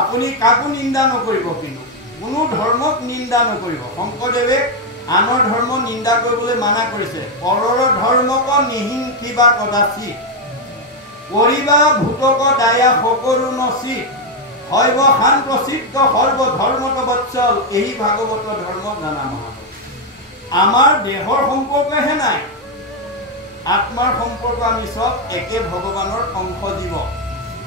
আপুনি কাকো নিন্দা নকৰিব, কিন্তু কোনো ধৰ্মক নিন্দা নকৰিব। শংকৰদেৱে আনৰ ধৰ্ম নিন্দা কৰিবলৈ মানা কৰিছে। পৰৰ ধৰ্মক নিহিংসিবা কদাচিত, কৰিবা ভূতক দায়া সকৰু নচিত, শৈব শান প্ৰচিদ্ধ সৰ্ব ধৰ্মত বৎসল, এই ভাগৱত ধৰ্ম জানা মহা। আমাৰ দেহৰ সম্পৰ্কহে নাই, আত্মাৰ সম্পৰ্ক আমি চব একে ভগৱানৰ অংশ জীৱ।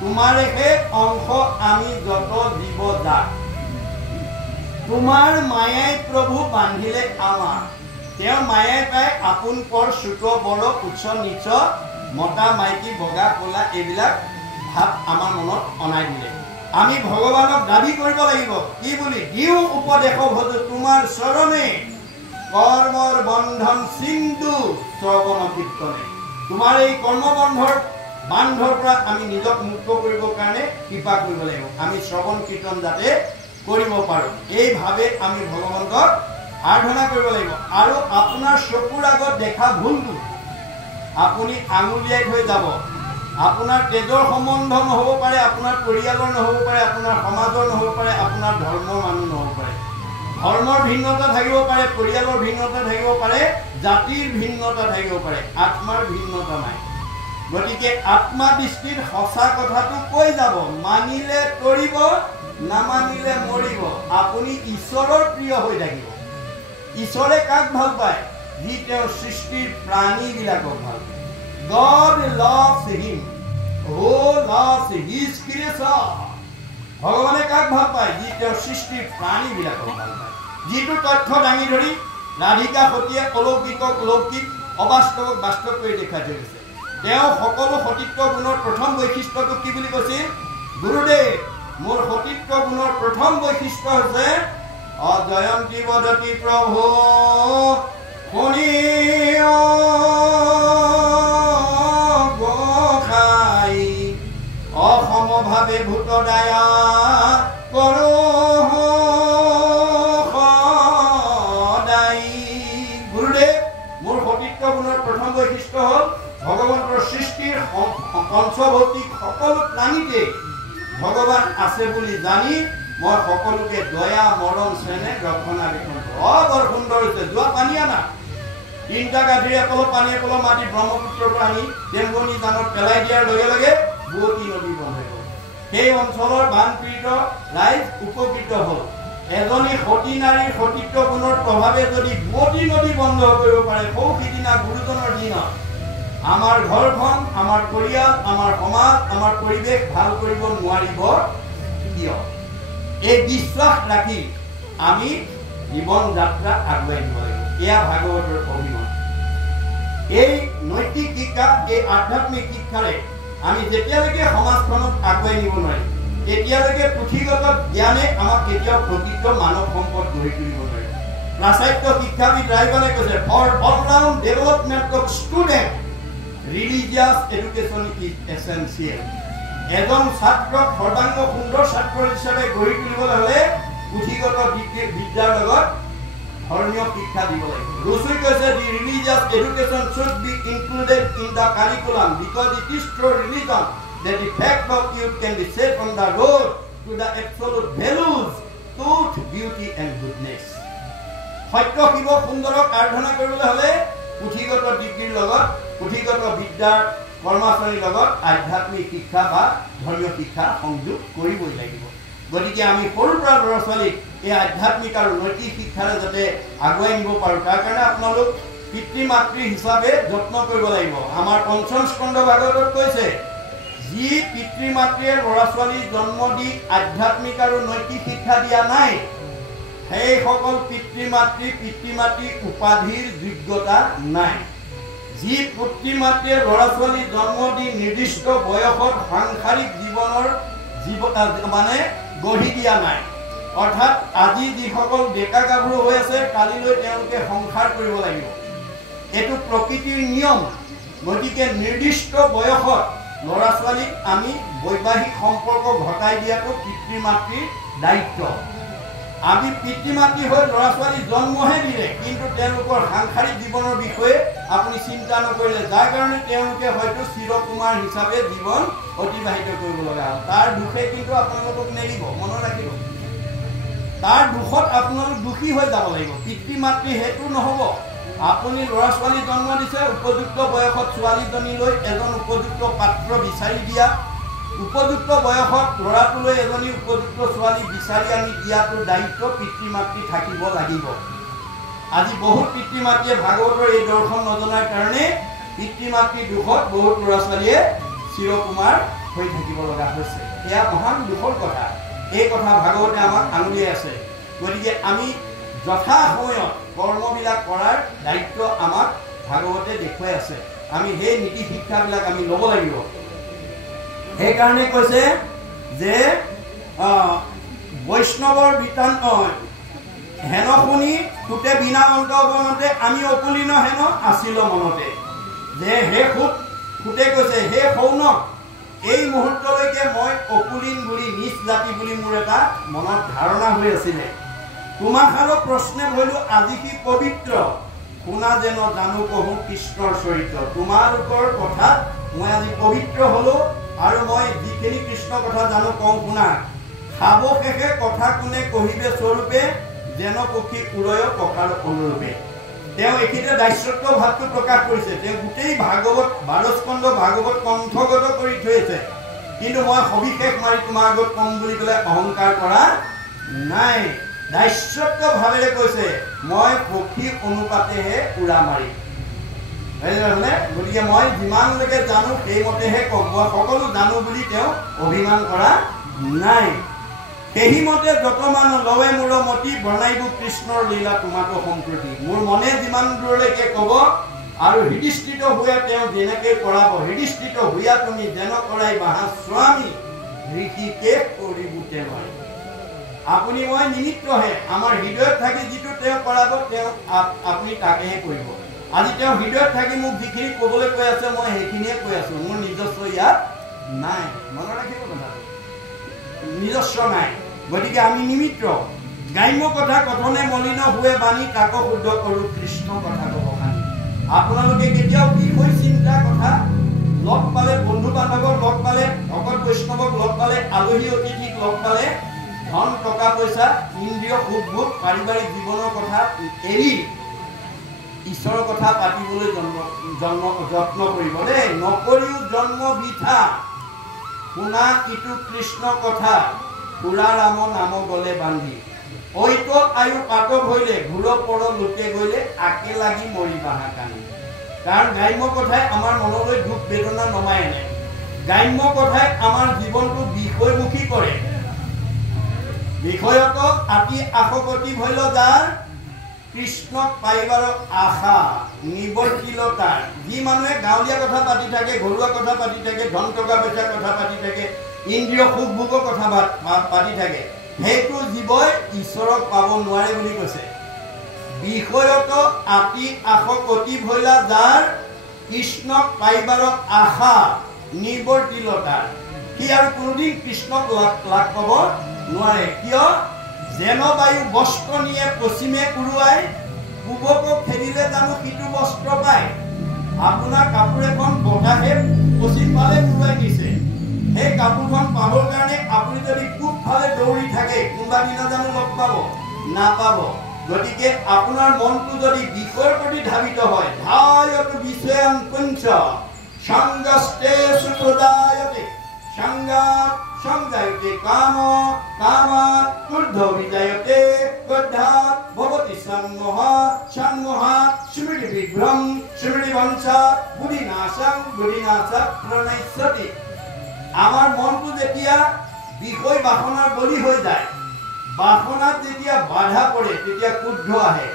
তোমাৰেহে অংশ আমি যত জীৱ যাক, তোমাৰ মায়াই প্ৰভু বান্ধিলে আমাৰ। তেওঁ মায়াই পাই আপোন পৰ চুত বৰ উচ্চ নিচ, মতা মাইকী বগা কলা এইবিলাক ভাৱ আমাৰ মনত অনাই দিলে। আমি ভগৱানক দাবী কৰিব লাগিব কি বুলি? দিও উপদেশ ভজো তোমাৰ চৰণে, কৰ্মৰ বন্ধন সিন্ধু শ্ৰৱণ কীৰ্তনে। তোমাৰ এই কৰ্মবন্ধৰ বান্ধৰ পৰা আমি নিজক মুক্ত কৰিবৰ কাৰণে কৃপা কৰিব লাগিব। আমি শ্ৰৱণ কীৰ্তন যাতে কৰিব পাৰোঁ, এই ভাৱে আমি ভগৱানক আৰাধনা কৰিব লাগিব। আৰু আপোনাৰ চকুৰ আগত দেখা ভুলটো আপুনি আঙুলিয়াই থৈ যাব। আপোনাৰ তেজৰ সম্বন্ধ নহ'ব পাৰে, আপোনাৰ পৰিয়ালৰ নহ'ব পাৰে, আপোনাৰ সমাজৰ নহ'ব পাৰে, আপোনাৰ ধৰ্মৰ মানুহ নহ'ব পাৰে। ধৰ্মৰ ভিন্নতা থাকিব পাৰে, পৰিয়ালৰ ভিন্নতা থাকিব পাৰে, জাতিৰ ভিন্নতা থাকিব পাৰে, আত্মাৰ ভিন্নতা নাই। গতিকে আত্মা দৃষ্টিত সঁচা কথাটো কৈ যাব, মানিলে তৰিব, নামানিলে মৰিব। আপুনি ঈশ্বৰৰ প্ৰিয় হৈ থাকিব। ঈশ্বৰে কাক ভাল পায়? যি তেওঁৰ সৃষ্টিৰ প্ৰাণীবিলাকক ভাল পায়। God loves him who loves his creation. ভগৱানে কাক ভাল পায়? যি তেওঁৰ সৃষ্টিৰ প্ৰাণীবিলাকক ভাল পায়। যিটো তথ্য দাঙি ধৰি ৰাধিকা সতীয়ে অলৌকিকক লৌকিক, অবাস্তৱক বাস্তৱ কৰি দেখাই থৈ গৈছে। তেওঁ সকলো সতীত্ব গুণৰ প্ৰথম বৈশিষ্ট্যটো কি বুলি কৈছিল? গুৰুদেৱ, মোৰ সতীত্ব গুণৰ প্ৰথম বৈশিষ্ট্য হৈছে অজয়ন্তী বদতি প্ৰভু শুনি গোসাই, অসমভাৱে ভূত দায়া কৰো সদাই। গুৰুদেৱ, মোৰ সতীত্ব গুণৰ প্ৰথম বৈশিষ্ট্য হ'ল ভগৱন্তৰ সৃষ্টিৰ পঞ্চভৌতিক সকলো প্ৰাণীতে ভগৱান আছে বুলি জানি মই সকলোকে দয়া মৰম চেনেহ ৰক্ষণাবেক্ষণ কৰোঁ। বৰ সুন্দৰ হৈছে। যোৱা পানী আনা, 3টা গাভীৰ একলহ পানী একলহ মাটি ব্ৰহ্মপুত্ৰৰ পৰা আনি টেম্বনি জানত পেলাই দিয়াৰ লগে লগে বুৱতী নদী বন্ধ হৈ গ'ল। সেই অঞ্চলৰ বানপীড়িত ৰাইজ উপকৃত হ'ল। এজনী সতী নাৰীৰ সতীত্ব গুণৰ প্ৰভাৱে যদি বুৱতী নদী বন্ধ কৰিব পাৰে, সৌ সিদিনা গুৰুজনৰ দিনত আমাৰ ঘৰখন, আমাৰ পৰিয়াল, আমাৰ সমাজ, আমাৰ পৰিৱেশ ভাল কৰিব নোৱাৰিব কিয়? এই বিশ্বাস ৰাখি আমি জীৱন যাত্ৰা আগুৱাই নিব লাগিব। এয়া ভাগৱতৰ অভিমান। এই নৈতিক শিক্ষা, এই আধ্যাত্মিক শিক্ষাৰে আমি যেতিয়ালৈকে সমাজখনক আগুৱাই নিব নোৱাৰিম, তেতিয়ালৈকে পুথিগত জ্ঞানে আমাক কেতিয়াও প্ৰকৃত মানৱ সম্পদ গঢ়ি তুলিব নোৱাৰিব। প্ৰাচাত্য শিক্ষাবিদ ৰাইবানে কৈছে, for all round development of student religious education is essential. এজন ছাত্ৰক সৰ্বাংগ সুন্দৰ ছাত্ৰ হিচাপে গঢ়ি তুলিবলৈ হ'লে পুথিগত বিদ্যাৰ লগত ধৰ্মীয় শিক্ষা দিব লাগিব। ৰুচুই কৈছে, the religious education should be included in the curriculum because it is through religion that the fact of youth can be set on the road to the absolute values, truth, beauty and goodness. সত্য শিৱ সুন্দৰক আৰাধনা কৰিবলৈ হ'লে পুথিগত ডিগ্ৰীৰ লগত, পুথিগত বিদ্যাৰ কৰ্মাচনীৰ লগত আধ্যাত্মিক শিক্ষা বা ধৰ্মীয় শিক্ষা সংযোগ কৰিবই লাগিব। গতিকে আমি সৰুৰ পৰা ল'ৰা ছোৱালীক এই আধ্যাত্মিক আৰু নৈতিক শিক্ষাৰে যাতে আগুৱাই নিব পাৰোঁ, তাৰ কাৰণে আপোনালোক পিতৃ মাতৃ হিচাপে যত্ন কৰিব লাগিব। আমাৰ পঞ্চম স্কন্ধ ভাগৱতত কৈছে, যি পিতৃ মাতৃয়ে ল'ৰা ছোৱালী জন্ম দি আধ্যাত্মিক আৰু নৈতিক শিক্ষা দিয়া নাই, সেইসকল পিতৃ মাতৃ উপাধিৰ যোগ্যতা নাই। যি পিতৃ মাতৃয়ে ল'ৰা ছোৱালী জন্ম দি নিৰ্দিষ্ট বয়সত সাংসাৰিক জীৱনৰ মানে গঢ়ি দিয়া নাই, অৰ্থাৎ আজি যিসকল ডেকা গাভৰু হৈ আছে, কালিলৈ তেওঁলোকে সংসাৰ কৰিব লাগিব, এইটো প্ৰকৃতিৰ নিয়ম। গতিকে নিৰ্দিষ্ট বয়সত ল'ৰা ছোৱালীক আমি বৈবাহিক সম্পৰ্ক ঘটাই দিয়াটো পিতৃ মাতৃৰ দায়িত্ব। আমি পিতৃ মাতৃ হৈ ল'ৰা ছোৱালী জন্মহে দিলে, কিন্তু তেওঁলোকৰ সাংসাৰিক জীৱনৰ বিষয়ে আপুনি চিন্তা নকৰিলে, যাৰ কাৰণে তেওঁলোকে হয়তো চিৰকুমাৰ হিচাপে জীৱন অতিবাহিত কৰিব লগা হ'ল। তাৰ দুখে কিন্তু আপোনালোকক নেৰিব, মনত ৰাখিব। তাৰ দুখত আপোনালোক দুখী হৈ যাব লাগিব। পিতৃ মাতৃ সেইটো নহ'ব। আপুনি ল'ৰা ছোৱালী জন্ম দিছে, উপযুক্ত বয়সত ছোৱালীজনীলৈ এজন উপযুক্ত পাত্ৰ বিচাৰি দিয়া, উপযুক্ত বয়সত ল'ৰাটোলৈ এজনী উপযুক্ত ছোৱালী বিচাৰি আনি দিয়াটো দায়িত্ব পিতৃ মাতৃ থাকিব লাগিব। আজি বহুত পিতৃ মাতৃয়ে ভাগৱতৰ এই দৰ্শন নজনাৰ কাৰণে পিতৃ মাতৃৰ দুখত বহুত ল'ৰা ছোৱালীয়ে চিৰকুমাৰ হৈ থাকিব লগা হৈছে। এয়া মহান দুখৰ কথা। এই কথা ভাগৱতে আমাক আঙুলিয়াই আছে। গতিকে আমি যথা সময়ত কৰ্মবিলাক কৰাৰ দায়িত্ব আমাক ভাগৱতে দেখুৱাই আছে। আমি সেই নীতি শিক্ষাবিলাক আমি ল'ব লাগিব। সেইকাৰণে কৈছে যে বৈষ্ণৱৰ বৃত্তান্ত হেন শুনি সুতে বিনা অন্তবনতে আমি অকুলীন হেন আছিল মনতে। যে হে সুতে কৈছে, হে সৌনক, এই মুহূৰ্তলৈকে মই অকুলীন বুলি নিজ জাতি বুলি মোৰ এটা মনত ধাৰণা হৈ আছিলে। তোমাক প্ৰশ্নে ভৰিলো আজি কি পবিত্ৰ, শুনা যেন জানো কহো কৃষ্ণৰ চৰিত্ৰ। তোমালোকৰ কথাত মই আজি পবিত্ৰ হলো, আৰু মই যিখিনি কৃষ্ণ কথা জানো কওঁ শুনা। খাব শেষে কথা কোনে কহিবে স্বৰূপে, যেন পক্ষী উৰয় ককাৰ অনুৰূপে। তেওঁ এইখিনিতে দাস্যত্ব ভাৱটো প্ৰকাশ কৰিছে। তেওঁ গোটেই ভাগৱত 12 স্কন্ধ ভাগৱত কণ্ঠগত কৰি থৈছে, কিন্তু মই সবিশেষ মাৰি তোমাৰ আগত কম বুলি ক'লে অহংকাৰ কৰা নাই। দাস্যত্ব ভাৱেৰে কৈছে, মই পক্ষী অনুপাতেহে উৰা মাৰিম। গতিকে মই যিমানলৈকে জানো সেইমতেহে কম, মই সকলো জানো বুলি তেওঁ অভিমান কৰা নাই। সেইমতে যতমান লৱে মোৰ মতি, বনাইব কৃষ্ণৰ লীলা তোমাকো সম্প্ৰতি। মোৰ মনে যিমান দূৰলৈকে ক'ব আৰু হৃদিস্থিত হোৱা তেওঁ যেনেকৈ কৰাব, হৃদিস্থিত হোৱা তুমি যেন কৰাই বাহা স্বামী, ঋষিকেশ কৰিবুতে মই। আপুনি মই নিমিত্তহে, আমাৰ হৃদয়ত থাকি যিটো তেওঁ কৰাব তেওঁ আপুনি তাকেহে কৰিব। আজি তেওঁ হৃদয়ত থাকি মোক যিখিনি ক'বলৈ কৈ আছে মই সেইখিনিয়ে কৈ আছো। মোৰ নিজস্ব ইয়াত নাই, মনত ৰাখিব কথাটো, নিজস্ব নাই। গতিকে আমি নিমিত্ত। গ্ৰাম্য কথা কথনে মলিন হোৱে বাণী, তাকো শুদ্ধ কৰোঁ কৃষ্ণ কথা ক'ব কানি। আপোনালোকে কেতিয়াও বিষয় চিন্তা কথা লগ পালে, বন্ধু বান্ধৱক লগ পালে, ভকত বৈষ্ণৱক লগ পালে, আলহী অতিথিক লগ পালে, ধন টকা পইচা, ইন্দ্ৰিয় সুখ ভোগ, পাৰিবাৰিক জীৱনৰ কথা এৰি ঈশ্বৰৰ কথা পাতিবলৈ যত্ন কৰিব দেই। নকৰিও জন্ম বৃথা, শুনা ইটো কৃষ্ণ কথা, পুৰা ৰাম নাম গলে বান্ধি। ঐত আয়ু পাতক হইলে, ঘূৰ পৰ লোকে গলে, আকে লাগি মৰিবা কান্দি। কাৰণ গ্ৰাম্য কথাই আমাৰ মনলৈ দুখ বেদনা নমাই আনে। গ্ৰাম্য কথাই আমাৰ জীৱনটো বিষয়মুখী কৰে। বিষয়ত আতি আশকতি ভৈল যাৰ, কৃষ্ণক পাইবাৰ আশা নিবৰ্তিল তাৰ। যি মানুহে গাঁৱলীয়া কথা পাতি থাকে, ঘৰুৱা কথা পাতি থাকে, ধন টকা পইচাৰ কথা পাতি থাকে, ইন্দ্ৰিয় সুখ ভোগৰ কথা পাতি থাকে, সেইটো জীৱই ঈশ্বৰক পাব নোৱাৰে বুলি কৈছে। বিষয়ত আতি আশকতি ভৈলা যাৰ, কৃষ্ণক পাইবাৰ আশা নিবৰ্তিল তাৰ। সি আৰু কোনোদিন কৃষ্ণক লাভ পাব নোৱাৰে। কিয়? যেন বায়ু বস্ত্ৰ নিয়ে পশ্চিমে উৰুৱাই, পূবক খেলিলে জানো সিটো বস্ত্ৰ পায়। আপোনাৰ কাপোৰ এখন বতাহে পশ্চিম ফালে উৰুৱাই নিছে, সেই কাপোৰখন পাবৰ কাৰণে আপুনি যদি পূব ফালে দৌৰি থাকে, কোনোবা দিনা জানো লগ পাব? নাপাব। গতিকে আপোনাৰ মনটো যদি বিষয়ৰ প্ৰতি ধাবিত হয়, ধায়তু বিষয়ান পঞ্চ সংগস্তে সুপ্ৰদায়তে, সংগাত সংজায়তে কাম, কামাত ক্ৰোধ বিজায়তে, ক্ৰোধাত ভবতি সন্মোহ, সন্মোহাত স্মৃতি বিভ্ৰম, স্মৃতি বংশাত বুদ্ধিনাশং, বুদ্ধিনাশাত প্ৰণাস্যতি। আমাৰ মনটো যেতিয়া বিষয় বাসনাৰ বলি হৈ যায়, বাসনাত যেতিয়া বাধা পৰে, তেতিয়া ক্ৰোধ আহে।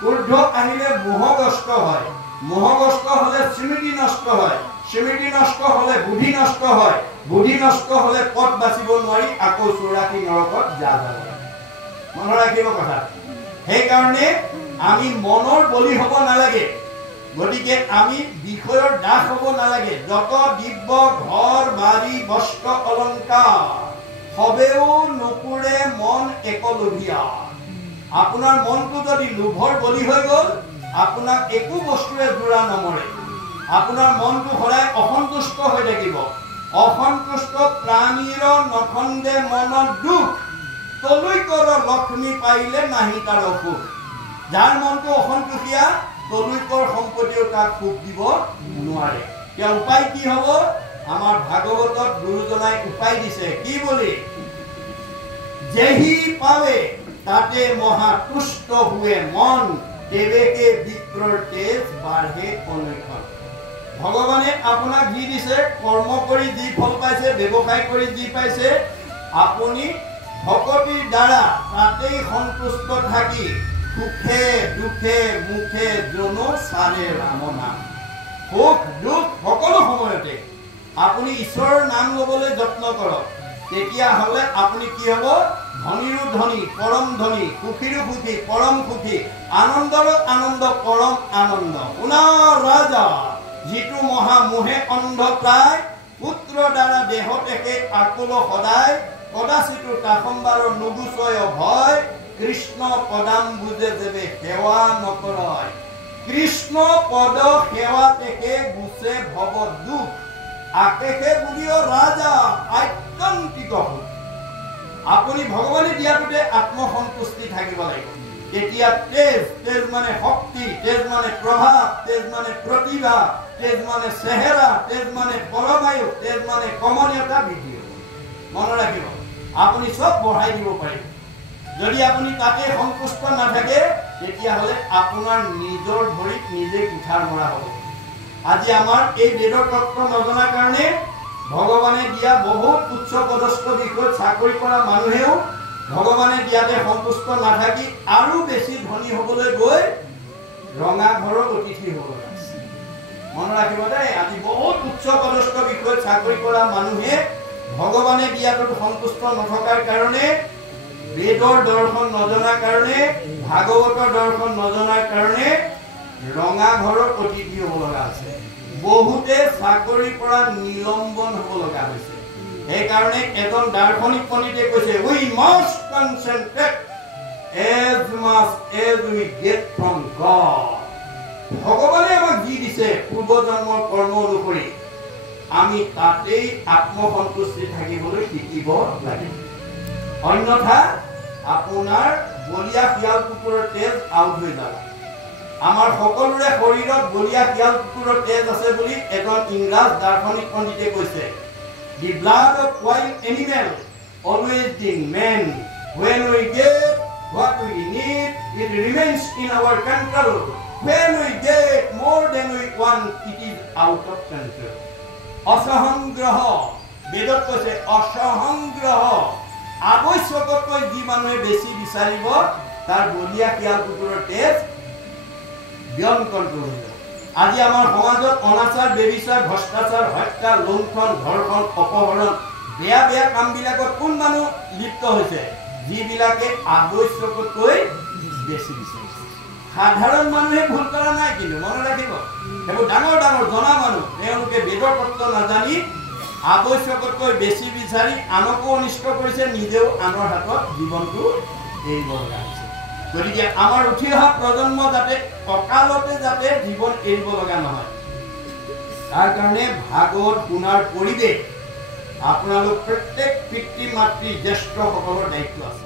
ক্ৰোধ আহিলে মোহগ্ৰস্ত হয়, মোহগ্ৰস্ত হলে স্মৃতি নষ্ট হয়, স্মৃতি নষ্ট হলে বুদ্ধি নষ্ট হয়, বুদ্ধি নষ্ট হলে পথ বাচিব নোৱাৰি আকৌ 84 নৰকত যা যাব। মনত ৰাখিব কথা। সেইকাৰণে আমি মনৰ বলি হ'ব নালাগে। গতিকে আমি বিষয়ৰ দাস হ'ব নালাগে। যত দিব্য ঘৰ বাৰী বস্ত্ৰ অলংকাৰ, সবেও নকুৰে মন একলভিয়া। আপোনাৰ মনটো যদি লোভৰ বলি হৈ গ'ল, আপোনাক একো বস্তুৰে জোৰা নমৰে। আপোনাৰ মনটো সদায় অসন্তুষ্ট হৈ থাকিব। অসন্তুষ্ট প্ৰাণীৰ নখন্দে মনত দুখ, তলৈকৰ লক্ষ্মী পাইলে নাহি তাৰ অসুখ। যাৰ মনটো অসন্তোষীয়া, তলৈকৰ সম্পত্তিও তাক সুখ দিব নোৱাৰে। ইয়াৰ উপায় কি হ'ব? আমাৰ ভাগৱতত গুৰুজনাই উপায় দিছে। কি বুলি? যেহি পাৱে তাতে মহা তুষ্ট হুৱে মন, দেৱেকে বিপ্ৰৰ তেজ বাঢ়ে অনৈখন। ভগৱানে আপোনাক যি দিছে, কৰ্ম কৰি যি ফল পাইছে, ব্যৱসায় কৰি যি পাইছে, আপুনি ভকতিৰ দ্বাৰা তাতেই সন্তুষ্ট থাকি সুখে দুখে মুখে জনো চাৰে ৰাম নাম। সুখ দুখ সকলো সময়তে আপুনি ঈশ্বৰৰ নাম ল'বলৈ যত্ন কৰক। তেতিয়াহ'লে আপুনি কি হ'ব? ধনীৰো ধনী, পৰম ধনী, সুখীৰো সুখী, পৰম সুখী, আনন্দৰো আনন্দ, পৰম আনন্দ। শুনা ৰাজা, যিটো মহা মোহে অন্ধ প্ৰায়, পুত্ৰ দ্বাৰা দেহত একে আকুল সদায়, কদাচিতো তাসম্বাৰৰ নুগুচয় ভয়, কৃষ্ণ পদাম বুজে যেবে সেৱা নকৰয়। কৃষ্ণ পদ সেৱা তেকে গুচে ভৱ দুখ, আকেশে বুলিও ৰাজা আত্যন্তিক সুখ। আপুনি ভগৱানে দিয়াটোতে আত্মসন্তুষ্টি থাকিব লাগিব। তেতিয়া তেজ মানে শক্তি, তেজ মানে প্ৰভাৱ, তেজ মানে প্ৰতিভা, তেজ মানে চেহেৰা, তেজ মানে পৰমায়ু, তেজ মানে কমনীয়তা বৃদ্ধি হ'ব। মনত ৰাখিব, আপুনি চব বঢ়াই দিব পাৰিব। যদি আপুনি তাতে সন্তুষ্ট নাথাকে, তেতিয়াহ'লে আপোনাৰ নিজৰ ভৰিত নিজে কুঠাৰ মৰা হ'ব। আজি আমাৰ এই বেদৰ তত্ত্ব নজনাৰ কাৰণে ভগৱানে দিয়া বহুত উচ্চ পদস্থ বিষয়ত চাকৰি কৰা মানুহেও ভগৱানে দিয়াতে সন্তুষ্ট নাথাকি আৰু বেছি ধনী হ'বলৈ গৈ ৰঙা ঘৰৰ অতিথি হ'ব লাগিছে। মনত ৰাখিব দেই, আজি বহুত উচ্চ পদস্থ বিষয়ত চাকৰি কৰা মানুহে ভগৱানে দিয়াটোত সন্তুষ্ট নথকাৰ কাৰণে, বেদৰ দৰ্শন নজনাৰ কাৰণে, ভাগৱতৰ দৰ্শন নজনাৰ কাৰণে ৰঙা ঘৰৰ অতিথি হ'ব লগা আছে। বহুতে চাকৰিৰ পৰা নিলম্বন হ'ব লগা হৈছে। সেইকাৰণে এজন দাৰ্শনিক পণ্ডিতে কৈছে, we must concentrate as much as we get from God. ভগৱানে আমাক যি দিছে পূৰ্বজন্মৰ কৰ্ম অনুসৰি, আমি তাতেই আত্মসন্তুষ্টি থাকিবলৈ শিকিব লাগিব। অন্যথা আপোনাৰ বলিয়া শিয়াল কুকুৰৰ তেজ আউট হৈ যাব। আমাৰ সকলোৰে শৰীৰত বলিয়া শিয়াল কুকুৰৰ তেজ আছে বুলি এজন ইংৰাজ দাৰ্শনিক পণ্ডিতে কৈছে। The blood of wild animal always in man. When we get what we need, it remains in our control. When we get more than we want, it is out of control. অসহংগ্ৰহ, বেদত কৈছে অসহংগ্ৰহ। আৱশ্যকতকৈ যি মানুহে বেছি বিচাৰিব, তাৰ বলিয়া শিয়াল কুকুৰৰ তেজ ব্যন কণ্ট্ৰল হৈ যাব। আজি আমাৰ সমাজত অনাচাৰ, বেবিচাৰ, ভ্ৰষ্টাচাৰ, হত্যা, লুণ্ঠন, ধৰ্ষণ, অপহৰণ, বেয়া বেয়া কামবিলাকত কোন মানুহ লিপ্ত হৈছে? যিবিলাকে আৱশ্যকতকৈ বেছি বিচাৰিছে। সাধাৰণ মানুহে ভুল কৰা নাই, কিন্তু মনত ৰাখিব, সেইবোৰ ডাঙৰ ডাঙৰ জনা মানুহ, তেওঁলোকে বেদৰ তত্ত্ব নাজানি আৱশ্যকতকৈ বেছি বিচাৰি আনকো অনিষ্ট কৰিছে, নিজেও আনৰ হাতত জীৱনটো এৰিব লগা হৈছে। গতিকে আমাৰ উঠি অহা প্ৰজন্ম যাতে অকালতে যাতে জীৱন এৰিব লগা নহয়, তাৰ কাৰণে ভাগৱত শুনাৰ পৰিৱেশ আপোনালোক প্ৰত্যেক পিতৃ মাতৃ জ্যেষ্ঠসকলৰ দায়িত্ব আছে।